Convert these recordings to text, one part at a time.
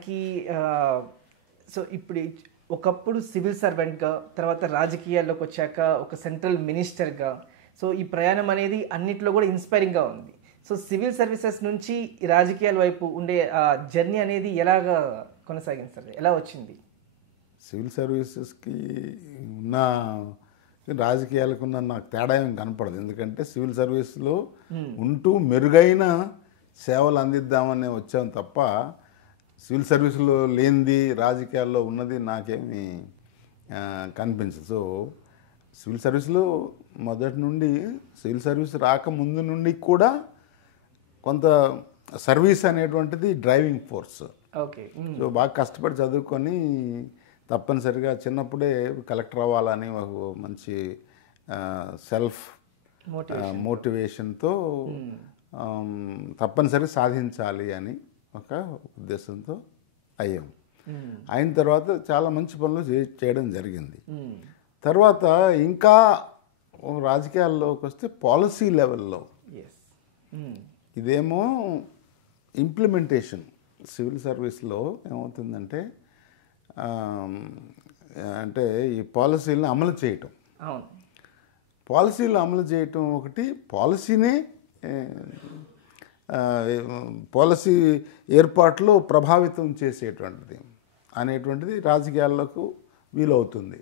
మనకి సో ఇప్పుడు ఒకప్పుడు సివిల్ సర్వెంట్గా తర్వాత రాజకీయాల్లోకి వచ్చాక ఒక సెంట్రల్ మినిస్టర్గా సో ఈ ప్రయాణం అనేది అన్నిట్లో కూడా ఇన్స్పైరింగ్గా ఉంది. సో సివిల్ సర్వీసెస్ నుంచి ఈ రాజకీయాల వైపు ఉండే జర్నీ అనేది ఎలాగా కొనసాగింది సార్, ఎలా వచ్చింది? సివిల్ సర్వీసెస్కి ఉన్న రాజకీయాలకు ఉన్న నాకు తేడా ఏం కనపడదు. ఎందుకంటే సివిల్ సర్వీస్లో ఉంటూ మెరుగైన సేవలు అందిద్దామని వచ్చాం తప్ప సివిల్ సర్వీస్లో లేనిది రాజకీయాల్లో ఉన్నది నాకేమీ కనిపించదు. సో సివిల్ సర్వీస్లో మొదటి నుండి సివిల్ సర్వీస్ రాకముందు నుండి కూడా కొంత సర్వీస్ అనేటువంటిది డ్రైవింగ్ ఫోర్స్. ఓకే. సో బాగా కష్టపడి చదువుకొని తప్పనిసరిగా చిన్నప్పుడే కలెక్టర్ అవ్వాలని ఒక మంచి సెల్ఫ్ మోటివేషన్తో తప్పనిసరిగా సాధించాలి అని ఒక ఉద్దేశంతో అయ్యాం. అయిన తర్వాత చాలా మంచి పనులు చేయడం జరిగింది. తర్వాత ఇంకా రాజకీయాల్లోకి వస్తే పాలసీ లెవెల్లో ఇదేమో ఇంప్లిమెంటేషన్. సివిల్ సర్వీస్లో ఏమవుతుందంటే అంటే ఈ పాలసీలను అమలు చేయటం, పాలసీలు అమలు చేయటం ఒకటి, పాలసీ ఏర్పాట్లు ప్రభావితం చేసేటువంటిది అనేటువంటిది రాజకీయాలకు వీలవుతుంది.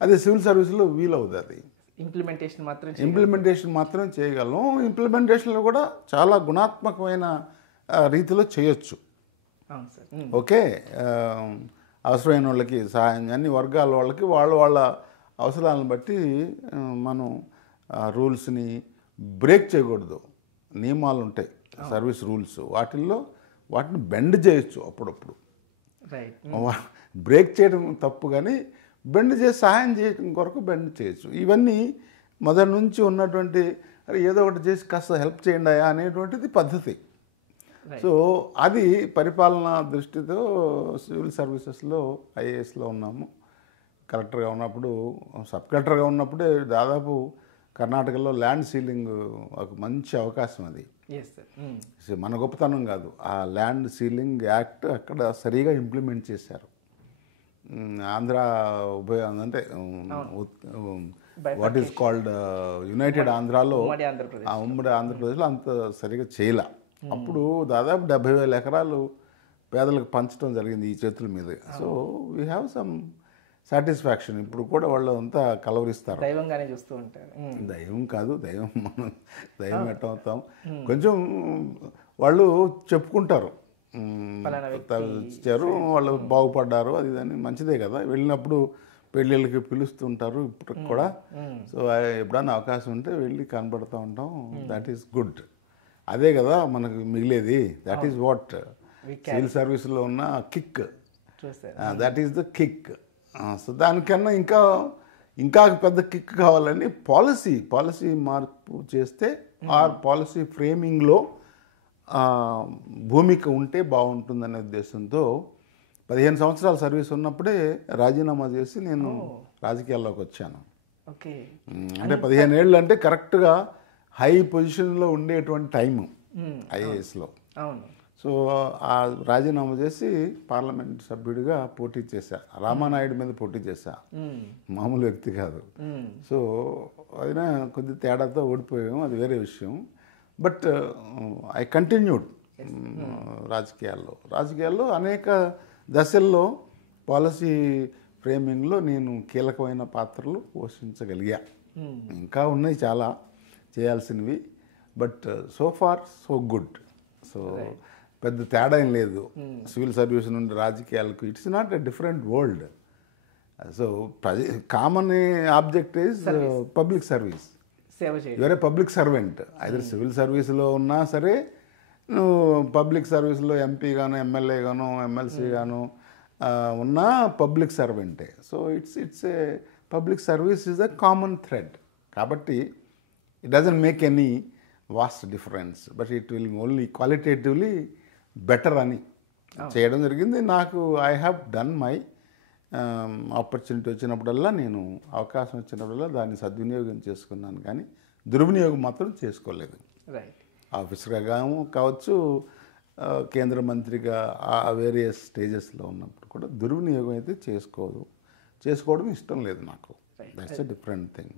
అదే సివిల్ సర్వీస్లో వీలవుతుంది. అది ఇంప్లిమెంటేషన్ మాత్రం చేయగలం. ఇంప్లిమెంటేషన్లో కూడా చాలా గుణాత్మకమైన రీతిలో చేయొచ్చు. ఓకే, అవసరమైన వాళ్ళకి సహాయం, అన్ని వర్గాల వాళ్ళకి వాళ్ళ అవసరాలను బట్టి మనం రూల్స్ని బ్రేక్ చేయకూడదు. నియమాలు ఉంటాయి, సర్వీస్ రూల్స్, వాటిని బెండ్ చేయొచ్చు. అప్పుడప్పుడు బ్రేక్ చేయడం తప్పు, కానీ బెండ్ చేసి సహాయం చేయడం కొరకు బెండ్ చేయొచ్చు. ఇవన్నీ మొదటి నుంచి ఉన్నటువంటి ఏదో ఒకటి చేసి కాస్త హెల్ప్ చేయండి అనేటువంటిది పద్ధతి. సో అది పరిపాలనా దృష్టితో సివిల్ సర్వీసెస్లో ఐఏఎస్లో ఉన్నాము. కలెక్టర్గా ఉన్నప్పుడు, సబ్ కలెక్టర్గా ఉన్నప్పుడే దాదాపు కర్ణాటకలో ల్యాండ్ సీలింగ్ ఒక మంచి అవకాశం. అది మన గొప్పతనం కాదు, ఆ ల్యాండ్ సీలింగ్ యాక్ట్ అక్కడ సరిగా ఇంప్లిమెంట్ చేశారు. ఆంధ్ర అంటే వాట్ ఈస్ కాల్డ్ యునైటెడ్ ఆంధ్రాలో, ఉమ్మడి ఆంధ్రప్రదేశ్లో అంత సరిగా చేయలే. అప్పుడు దాదాపు 70,000 ఎకరాలు పేదలకు పంచడం జరిగింది ఈ చేతుల మీద. So we have some satisfaction. ఇప్పుడు కూడా వాళ్ళు అంతా కలవరిస్తారు. దైవంగానే చూస్తూ ఉంటారు. దైవం కాదు, మనం దైవం ఎట్లా అవుతాం, కొంచెం వాళ్ళు చెప్పుకుంటారు, ఇచ్చారు, వాళ్ళు బాగుపడ్డారు, అది దాన్ని మంచిదే కదా. వెళ్ళినప్పుడు పెళ్ళిళ్ళకి పిలుస్తుంటారు ఇప్పుడు కూడా. సో ఎప్పుడన్నా అవకాశం ఉంటే వెళ్ళి కనబడుతూ ఉంటాం. That is good. అదే కదా మనకు మిగిలేది. దట్ ఈస్ వాట్ సివిల్ సర్వీస్లో ఉన్న kick. That is the kick. So దానికన్నా ఇంకా పెద్ద కిక్ కావాలని పాలసీ మార్పు చేస్తే, పాలసీ ఫ్రేమింగ్లో భూమిక ఉంటే బాగుంటుందనే ఉద్దేశంతో 15 సంవత్సరాల సర్వీస్ ఉన్నప్పుడే రాజీనామా చేసి నేను రాజకీయాల్లోకి వచ్చాను. అంటే 15 ఏళ్ళు అంటే కరెక్ట్గా హై పొజిషన్లో ఉండేటువంటి టైము ఐఏఎస్లో. సో ఆ రాజీనామా చేసి పార్లమెంట్ సభ్యుడిగా పోటీ చేశా. రామానాయుడు మీద పోటీ చేశా, మామూలు వ్యక్తి కాదు. సో అయినా కొద్ది తేడాతో ఓడిపోయాము, అది వేరే విషయం. బట్ ఐ కంటిన్యూడ్ రాజకీయాల్లో అనేక దశల్లో పాలసీ ఫ్రేమింగ్లో నేను కీలకమైన పాత్రలు పోషించగలిగా. ఇంకా ఉన్నాయి చాలా చేయాల్సినవి, but so far so good. So పెద్ద తేడా ఏం లేదు సివిల్ సర్వీస్ నుండి రాజకీయాలకు. It's not a different world. So common object is public service. Your a public servant. Either civil సర్వీస్లో ఉన్నా సరే, నువ్వు పబ్లిక్ సర్వీస్లో ఎంపీ గాను, ఎమ్మెల్యే గాను, ఎమ్మెల్సీ గాను ఉన్నా పబ్లిక్ సర్వెంటే. So it's a public service is a common thread. కాబట్టి it doesn't make any vast difference, but it will only qualitatively better అని చేయడం జరిగింది. నాకు I have done my opportunity వచ్చినప్పుడల్లా, నేను అవకాశం వచ్చినప్పుడల్లా దాన్ని సద్వినియోగం చేసుకున్నాను, కానీ దుర్వినియోగం మాత్రం చేసుకోలేదు. ఆఫీసర్గా కావచ్చు, కేంద్ర మంత్రిగా ఆ వేరియస్ స్టేజెస్లో ఉన్నప్పుడు కూడా దుర్వినియోగం అయితే చేసుకోవడం ఇష్టం లేదు నాకు. That's a different thing.